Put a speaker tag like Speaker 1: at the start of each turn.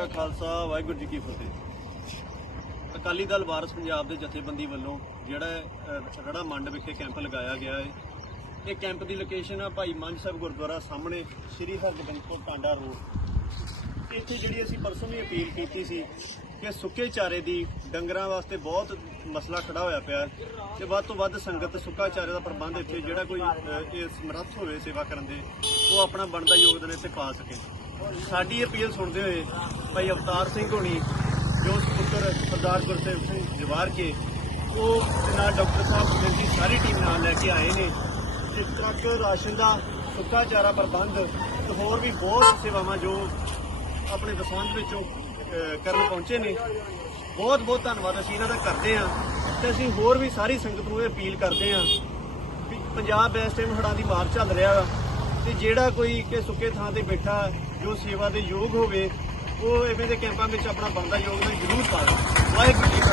Speaker 1: ਕਾ ਖਾਲਸਾ ਵਾਹਿਗੁਰੂ ਜੀ ਕੀ ਫਤਿਹ। ਅਕਾਲੀ ਦਲ ਵਾਰਸ ਪੰਜਾਬ ਦੇ ਜਥੇਬੰਦੀ ਵੱਲੋਂ ਜਿਹੜਾ ਅਹ, ਰੜਾ ਮੰਡ ਵਿਖੇ ਕੈਂਪ ਲਗਾਇਆ ਗਿਆ ਹੈ। ਇਹ ਕੈਂਪ ਦੀ ਲੋਕੇਸ਼ਨ ਆ ਭਾਈ ਮੰਝ ਸਾਹਿਬ ਗੁਰਦੁਆਰਾ ਸਾਹਮਣੇ ਸ੍ਰੀ ਹਰਗੋਬਿੰਦਪੁਰ ਟਾਂਡਾ ਰੋਡ। ਇੱਥੇ ਜਿਹੜੀ ਅਸੀਂ ਪਰਸੋਂ ਵੀ ਅਪੀਲ ਕੀਤੀ ਸੀ ਕਿ ਸੁੱਕੇ ਚਾਰੇ ਦੀ ਡੰਗਰਾਂ ਵਾਸਤੇ ਬਹੁਤ ਮਸਲਾ ਖੜਾ ਹੋਇਆ ਪਿਆ ਹੈ ਤੇ ਵੱਧ ਤੋਂ ਵੱਧ ਸੰਗਤ ਸੁੱਕਾ ਚਾਰੇ ਦਾ ਪ੍ਰਬੰਧ ਇੱਥੇ ਜਿਹੜਾ ਕੋਈ ਇਹ ਸਮਰੱਥ ਹੋਵੇ ਸੇਵਾ ਕਰਨ ਦੇ ਉਹ ਆਪਣਾ ਬਣਦਾ ਯੋਗਦਾਨ ਇੱਥੇ ਪਾ ਸਕੇ। ਸਾਡੀ ਅਪੀਲ ਸੁਣਦੇ ਹੋਏ ਭਾਈ ਅਵਤਾਰ ਸਿੰਘ ਹੋਣੀ ਜੋ ਪੁੱਤਰ ਸਰਦਾਰ ਗੁਰਸੇਵ ਸਿੰਘ ਜਵਾਰ ਕੇ ਉਹ ਨਾਲ ਡਾਕਟਰ ਸਾਹਿਬ ਮੇਰੀ ਸਾਰੀ ਟੀਮ ਨਾਲ ਲੈ ਕੇ ਆਏ ਨੇ। ਇਸ ਤਰ੍ਹਾਂ ਕਿ ਰਾਸ਼ਨ ਦਾ ਸੁੱਕਾ ਚਾਰਾ ਪ੍ਰਬੰਧ ਤੇ ਹੋਰ ਵੀ ਬਹੁਤ ਸੇਵਾਵਾਂ ਜੋ ਆਪਣੇ ਦਸਵੰਧ ਵਿੱਚੋਂ ਕਰਨ ਪਹੁੰਚੇ ਨੇ। ਬਹੁਤ ਬਹੁਤ ਧੰਨਵਾਦ। ਅਸੀਂ ਇਹਨਾਂ ਦਾ ਕਰਦੇ ਹਾਂ ਤੇ ਅਸੀਂ ਹੋਰ ਵੀ ਸਾਰੀ ਸੰਗਤ ਨੂੰ ਇਹ ਅਪੀਲ ਕਰਦੇ ਹਾਂ ਵੀ ਪੰਜਾਬ ਇਸ ਟਾਈਮ ਹੜ੍ਹਾਂ ਦੀ ਮਾਰ ਚੱਲ ਰਿਹਾ ਵਾ। ਤੇ ਜਿਹੜਾ ਕੋਈ ਕਿ ਸੁੱਕੇ ਥਾਂ ਤੇ ਬੈਠਾ ਜੋ ਸੇਵਾ ਦੇ ਯੋਗ ਹੋਵੇ, ਉਹ ਇਵੇਂ ਦੇ ਕੈਂਪਾਂ ਵਿੱਚ ਆਪਣਾ ਬਣਦਾ ਯੋਗਦਾਨ ਜ਼ਰੂਰ ਪਾਵੇ।